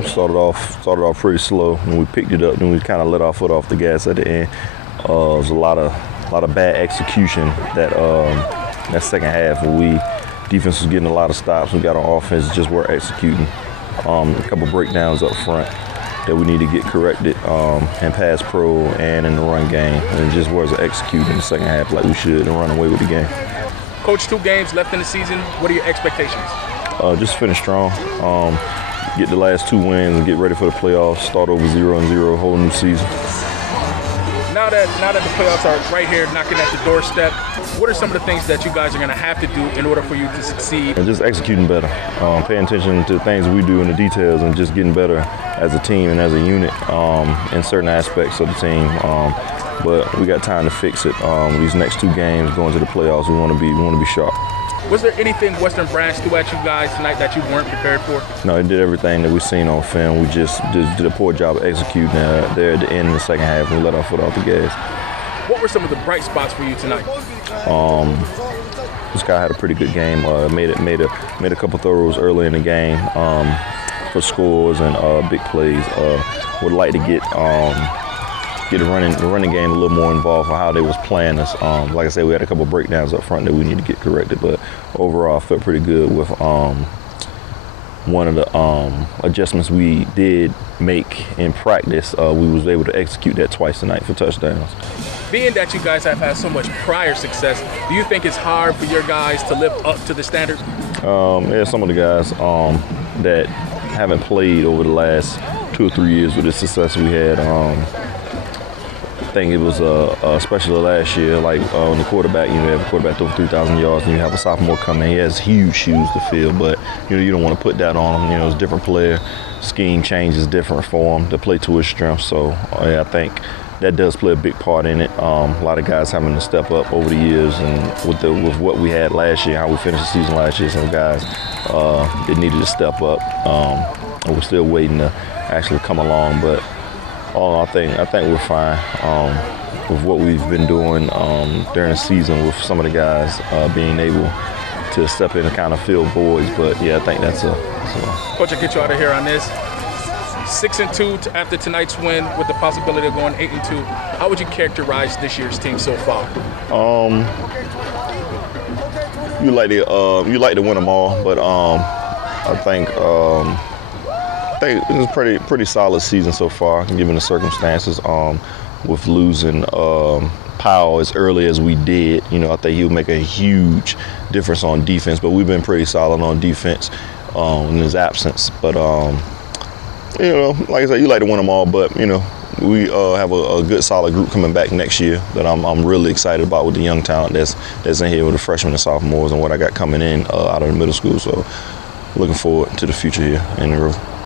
Started off pretty slow, and we picked it up. Then we kind of let our foot off the gas at the end. It was a lot of bad execution that second half. Where defense was getting a lot of stops. We got on offense, just weren't executing. A couple breakdowns up front that we need to get corrected in pass pro and in the run game, and it just wasn't executing in the second half like we should and run away with the game. Coach, 2 games left in the season. What are your expectations? Just finish strong, get the last 2 wins and get ready for the playoffs, start over 0-0, whole new season. Now that the playoffs are right here knocking at the doorstep, what are some of the things that you guys are going to have to do in order for you to succeed? And just executing better, paying attention to things we do in the details and just getting better as a team and as a unit in certain aspects of the team. But we got time to fix it. These next 2 games going to the playoffs, we want to be sharp. Was there anything Western Branch threw at you guys tonight that you weren't prepared for? No, it did everything that we've seen on film. We just did a poor job of executing there at the end of the second half. We let our foot off the gas. What were some of the bright spots for you tonight? This guy had a pretty good game. Made a couple throws early in the game for scores and big plays. Would like to get the running game a little more involved for how they was playing us. Like I said, we had a couple breakdowns up front that we need to get corrected, but overall I felt pretty good with one of the adjustments we did make in practice. We was able to execute that twice tonight for touchdowns. Being that you guys have had so much prior success, do you think it's hard for your guys to live up to the standard? Yeah, some of the guys that haven't played over the last 2 or 3 years with the success we had. I think it was especially last year, like on the quarterback, you have a quarterback over 3,000 yards, and you have a sophomore come in. He has huge shoes to fill, but you don't want to put that on him. It's a different player. Scheme changes different for him to play to his strengths. So yeah, I think that does play a big part in it. A lot of guys having to step up over the years, and with what we had last year, how we finished the season last year, some guys that needed to step up. And we're still waiting to actually come along, but. All in all, I think we're fine with what we've been doing during the season with some of the guys being able to step in and kind of fill voids. But yeah, I think that's a. Coach, I'll get you out of here on this. 6-2 after tonight's win, with the possibility of going 8-2. How would you characterize this year's team so far? You like to win them all, but I think it was a pretty solid season so far, given the circumstances. With losing Powell as early as we did, I think he would make a huge difference on defense. But we've been pretty solid on defense in his absence. But like I said, you like to win them all. But we have a good solid group coming back next year that I'm really excited about with the young talent that's in here with the freshmen and sophomores and what I got coming in out of the middle school. So looking forward to the future here in the River.